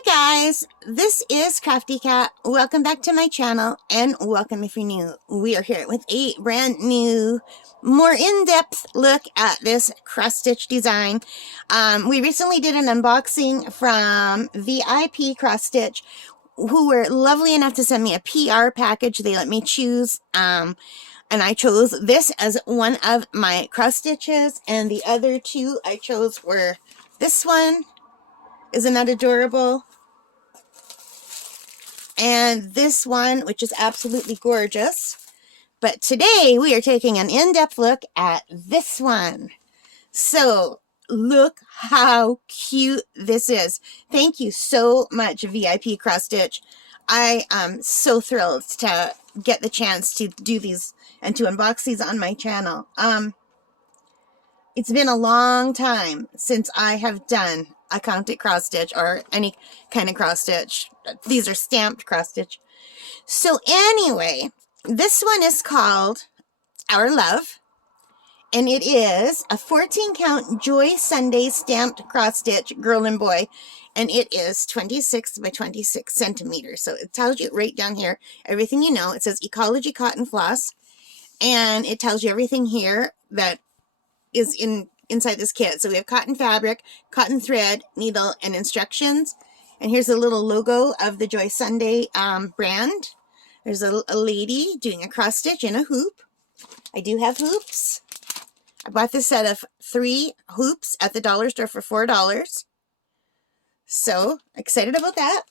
Hi guys, this is Crafty Cat. Welcome back to my channel and welcome if you're new. We are here with a brand new, more in-depth look at this cross-stitch design. We recently did an unboxing from VIP Cross-Stitch, who were lovely enough to send me a PR package. They let me choose, and I chose this as one of my cross stitches, and the other two I chose were this one. Isn't that adorable? And this one, which is absolutely gorgeous. But today we are taking an in-depth look at this one. So look how cute this is. Thank you so much, VIP Cross Stitch. I am so thrilled to get the chance to do these and to unbox these on my channel. It's been a long time since I have done a counted cross stitch or any kind of cross stitch. These are stamped cross stitch. So anyway, this one is called Our Love, and it is a 14 count Joy Sunday stamped cross stitch, girl and boy, and it is 26 by 26 centimeters. So it tells you right down here everything you know. It says Ecology Cotton Floss, and it tells you everything here that is inside this kit. So we have cotton fabric, cotton thread, needle, and instructions. And here's a little logo of the Joy Sunday brand. There's a lady doing a cross stitch in a hoop. I do have hoops. I bought this set of 3 hoops at the dollar store for $4. So excited about that.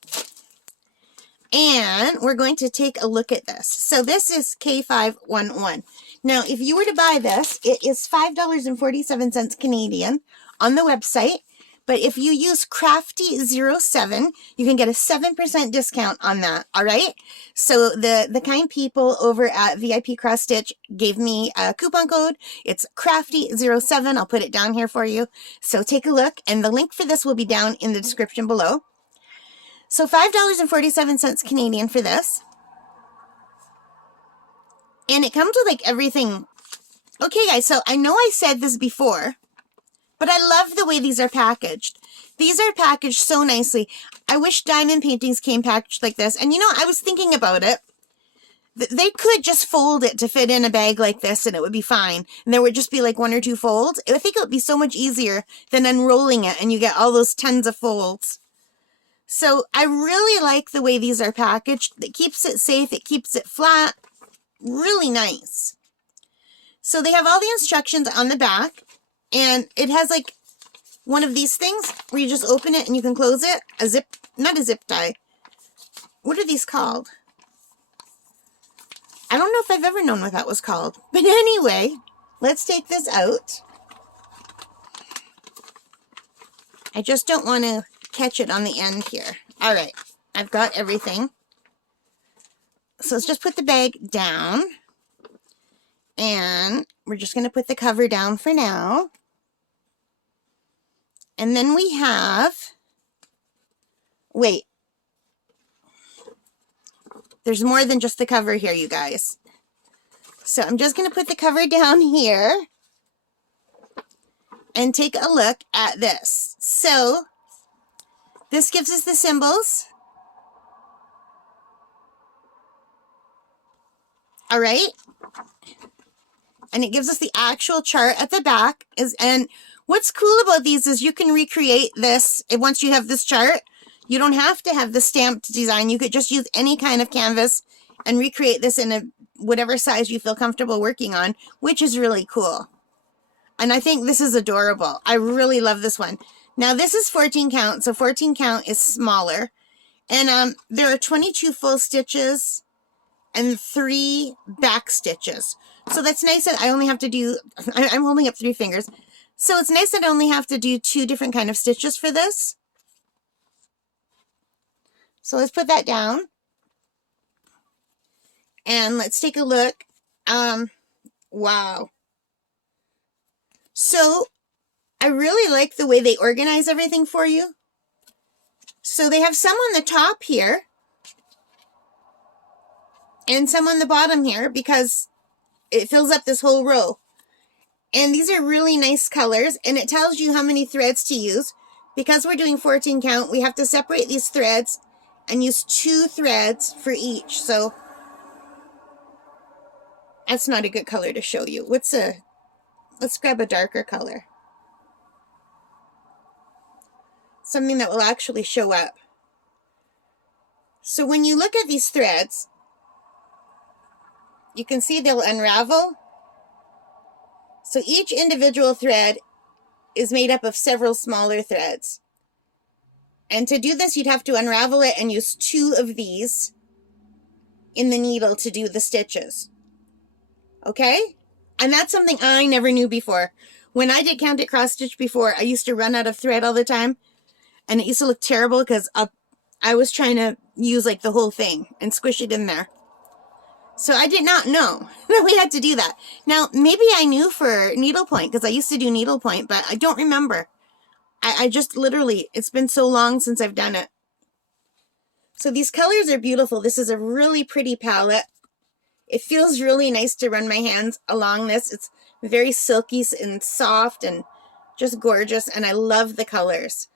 And we're going to take a look at this. So this is K511. Now, if you were to buy this, it is $5.47 Canadian on the website. But if you use Crafty07, you can get a 7% discount on that, all right? So the kind people over at VIP Cross Stitch gave me a coupon code. It's Crafty07. I'll put it down here for you. So take a look, and the link for this will be down in the description below. So $5.47 Canadian for this. And it comes with like everything. Okay guys, so I know I said this before, but I love the way these are packaged. These are packaged so nicely. I wish diamond paintings came packaged like this. And you know, I was thinking about it. They could just fold it to fit in a bag like this and it would be fine. And there would just be like 1 or 2 folds. I think it would be so much easier than unrolling it and you get all those tons of folds. So I really like the way these are packaged. It keeps it safe. It keeps it flat. Really nice. So they have all the instructions on the back. And it has like one of these things where you just open it and you can close it. A zip, not a zip tie. What are these called? I don't know if I've ever known what that was called. But anyway, let's take this out. I just don't want to catch it on the end here. All right, I've got everything. So let's just put the bag down. And we're just going to put the cover down for now. And then we have, wait, there's more than just the cover here, you guys. So I'm just going to put the cover down here and take a look at this. So this gives us the symbols. All right. And it gives us the actual chart at the back. And what's cool about these is you can recreate this. Once you have this chart, you don't have to have the stamped design. You could just use any kind of canvas and recreate this in whatever size you feel comfortable working on, which is really cool. And I think this is adorable. I really love this one. Now this is 14 count, so 14 count is smaller. And there are 22 full stitches and 3 back stitches. So that's nice that I only have to do, I'm holding up 3 fingers. So it's nice that I only have to do 2 different kind of stitches for this. So let's put that down. And let's take a look. Wow. So I really like the way they organize everything for you. So they have some on the top here. And some on the bottom here because it fills up this whole row. And these are really nice colors. And it tells you how many threads to use. because we're doing 14 count, we have to separate these threads and use 2 threads for each. So that's not a good color to show you. Let's grab a darker color. Something that will actually show up. So when you look at these threads, you can see they'll unravel. So each individual thread is made up of several smaller threads. And to do this, you'd have to unravel it and use 2 of these in the needle to do the stitches. Okay? And that's something I never knew before. When I did count it cross stitch before, I used to run out of thread all the time. And it used to look terrible because I was trying to use like the whole thing and squish it in there. So I did not know that we had to do that. Now, maybe I knew for needlepoint because I used to do needlepoint, but I don't remember. I just literally, it's been so long since I've done it. So these colors are beautiful. This is a really pretty palette. It feels really nice to run my hands along this. It's very silky and soft and just gorgeous. And I love the colors.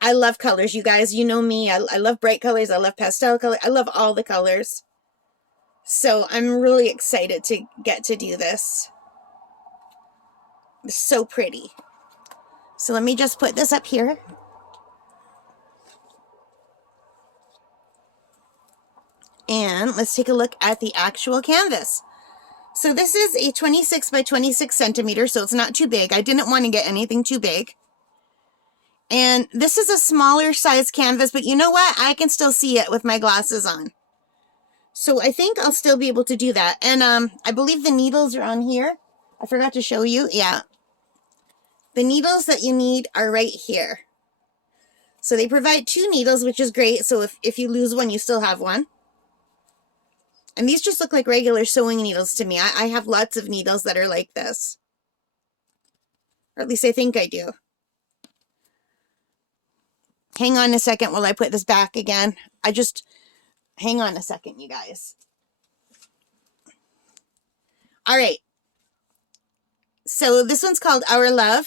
I love colors, you guys. You know me. I love bright colors. I love pastel colors. I love all the colors. So I'm really excited to get to do this. It's so pretty. So let me just put this up here. And let's take a look at the actual canvas. So this is a 26 by 26 centimeters, so it's not too big. I didn't want to get anything too big. And this is a smaller size canvas, but you know what? I can still see it with my glasses on. So I think I'll still be able to do that. And I believe the needles are on here. I forgot to show you. Yeah. The needles that you need are right here. So they provide 2 needles, which is great. So if you lose one, you still have one. And these just look like regular sewing needles to me. I have lots of needles that are like this. Or at least I think I do. Hang on a second while I put this back again. Hang on a second, you guys. All right. So this one's called Our Love.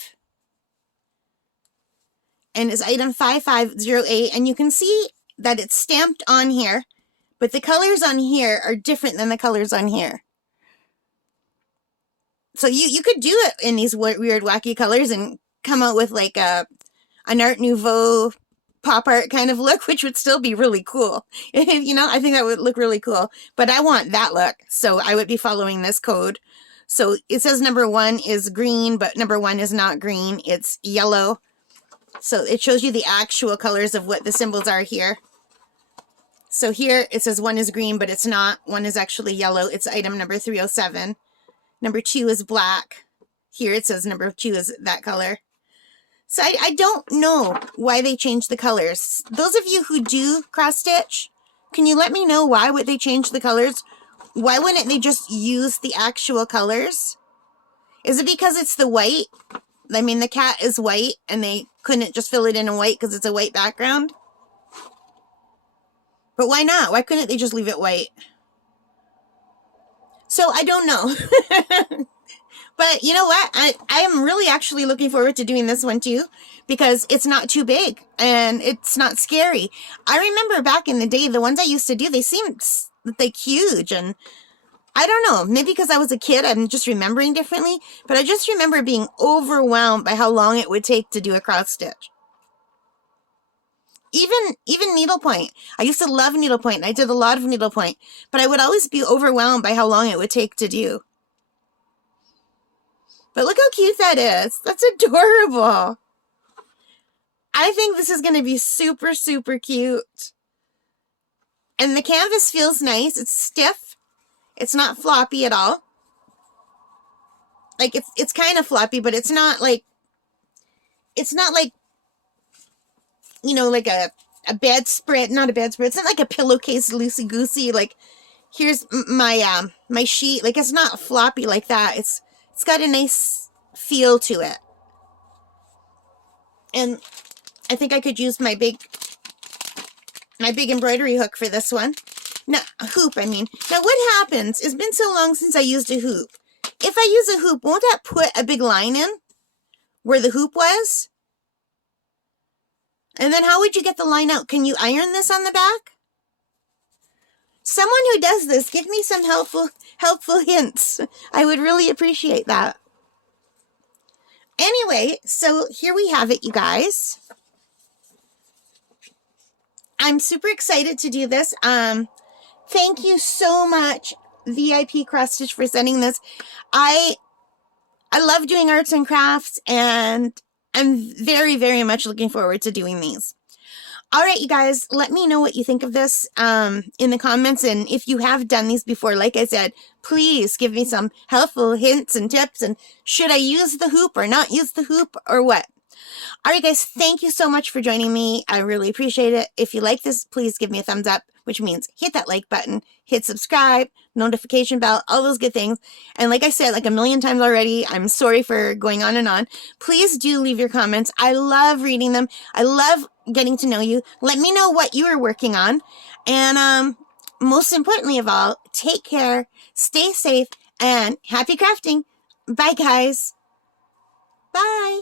And it's item 5508. And you can see that it's stamped on here. But the colors on here are different than the colors on here. So you could do it in these weird, wacky colors and come out with like an Art Nouveau pop art kind of look, which would still be really cool. You know, I think that would look really cool. But I want that look, so I would be following this code. So it says number 1 is green, but number 1 is not green. It's yellow. So it shows you the actual colors of what the symbols are here. So here it says 1 is green, but it's not. 1 is actually yellow. It's item number 307. Number 2 is black. Here it says number 2 is that color. So I don't know why they changed the colors. Those of you who do cross stitch, can you let me know why would they change the colors? Why wouldn't they just use the actual colors? Is it because it's the white? I mean, the cat is white and they couldn't just fill it in white because it's a white background? But why not? Why couldn't they just leave it white? So I don't know. But you know what? I am really actually looking forward to doing this one too, because it's not too big and it's not scary. I remember back in the day, the ones I used to do, they seemed like huge, and I don't know, maybe because I was a kid, I'm just remembering differently, but I just remember being overwhelmed by how long it would take to do a cross stitch. Even needlepoint. I used to love needlepoint, and I did a lot of needlepoint, but I would always be overwhelmed by how long it would take to do. But look how cute that is. That's adorable. I think this is going to be super, super cute. And the canvas feels nice. It's stiff. It's not floppy at all. Like, it's kind of floppy, but it's not like, you know, like a bedspread, not a bedspread. It's not like a pillowcase loosey-goosey. Like, here's my, my sheet. Like, it's not floppy like that. It's got a nice feel to it. And I think I could use my big embroidery hook for this one. No, a hoop, I mean. Now what happens, it's been so long since I used a hoop. If I use a hoop, won't that put a big line in where the hoop was? And then how would you get the line out? Can you iron this on the back? Someone who does this, give me some helpful hints. I would really appreciate that. Anyway, so here we have it, you guys. I'm super excited to do this. Thank you so much, VIP Cross Stitch, for sending this. I love doing arts and crafts, and I'm very, very much looking forward to doing these. All right, you guys, let me know what you think of this in the comments. And if you have done these before, like I said, please give me some helpful hints and tips. And should I use the hoop or not use the hoop or what? All right, guys, thank you so much for joining me. I really appreciate it. If you like this, please give me a thumbs up, which means hit that like button, hit subscribe, notification bell, all those good things. And like I said, like a million times already, I'm sorry for going on and on. Please do leave your comments. I love reading them. I love getting to know you. Let me know what you are working on. And most importantly of all, take care, stay safe, and happy crafting. Bye, guys. Bye.